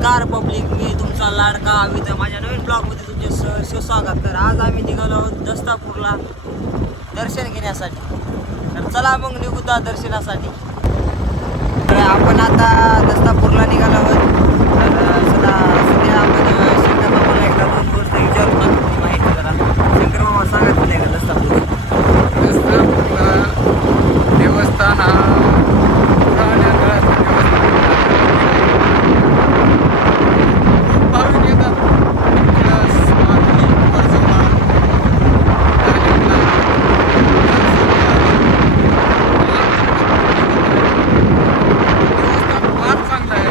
नमस्कार पब्लिक, मी तुमचा लाडका अमित माझ्या नवीन ब्लॉगमध्ये तुमचे सुस्वागत. तर आज आम्ही निघालो आहोत दस्तापूरला दर्शन घेण्यासाठी. तर चला मग निघू त्या दर्शनासाठी. तर आपण आता दस्तापूरला निघालो आहोत. तर सध्या आपण शंकर मामाला एकदा 2 गोष्ट विचारू ना, माहिती जरा. शंकर मामा सांगा तुला एकदा दस्तापूरला देवस्थान हा पुराण्या काळात भाविक येतात. फार चांगला आहे.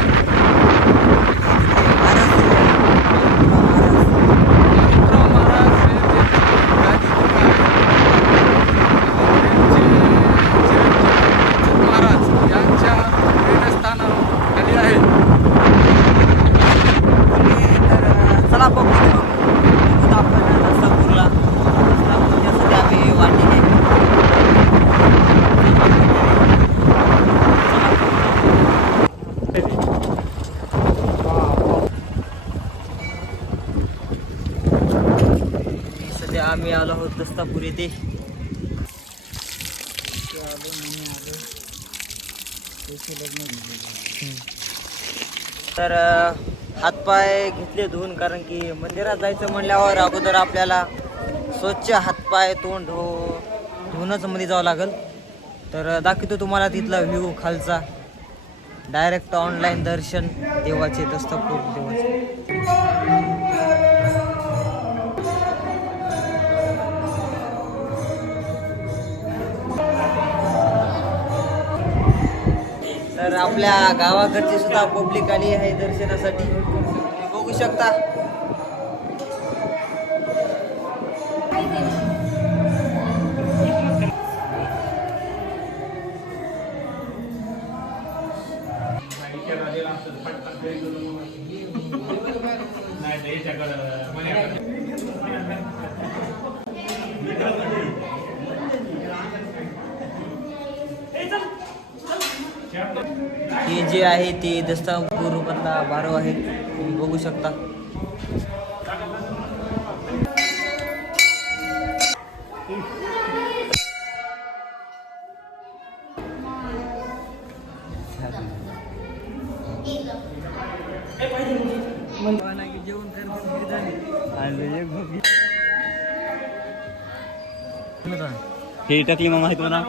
आम्ही आलो आहोत दस्तापूर येथे. तर हातपाय घेतले धुवून, कारण की मंदिरात जायचं म्हणल्यावर अगोदर आपल्याला स्वच्छ हातपाय तोंड धुवूनच मध्ये जावं लागेल. तर दाखवतो तुम्हाला तिथला व्ह्यू खालचा. डायरेक्ट ऑनलाईन दर्शन देवाचे, दस्तापूर देवाचे. तर आपल्या गावाकडची सुद्धा पब्लिक आली आहे दर्शनासाठी, तुम्ही बघू शकता. हे जे आहे ते दस्तापूर मधला बारव आहे, तुम्ही बघू शकता. हे टाकली मग माहिती मला.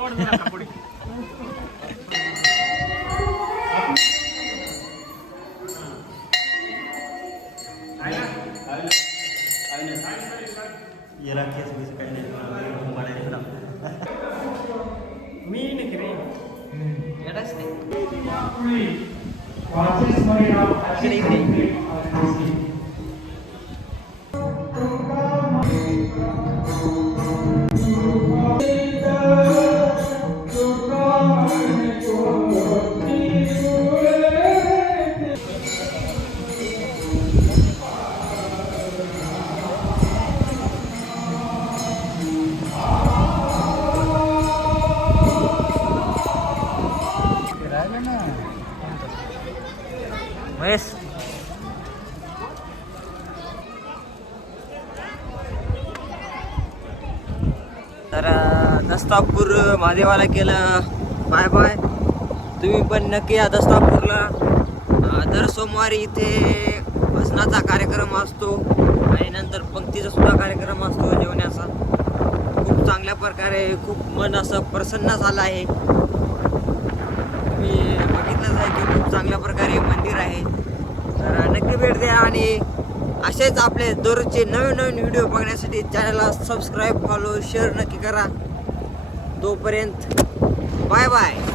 महेश, तर दस्तापूर महादेवाला केलं बाय बाय. तुम्ही पण नक्की या दस्तापूरला. दर सोमवारी इथे भजनाचा कार्यक्रम असतो आणि नंतर पंक्तीचा सुद्धा कार्यक्रम असतो जेवण्याचा. खूप चांगल्या प्रकारे खूप मन असं प्रसन्न झालं आहे. मी बघितलंच आहे की खूप चांगल्या प्रकारे मंदिर आहे. तर नक्की भेट द्या आणि असेच आपले दररोजचे नवीन व्हिडिओ बघण्यासाठी चॅनलला सबस्क्राईब, फॉलो, शेअर नक्की करा. तोपर्यंत बाय बाय.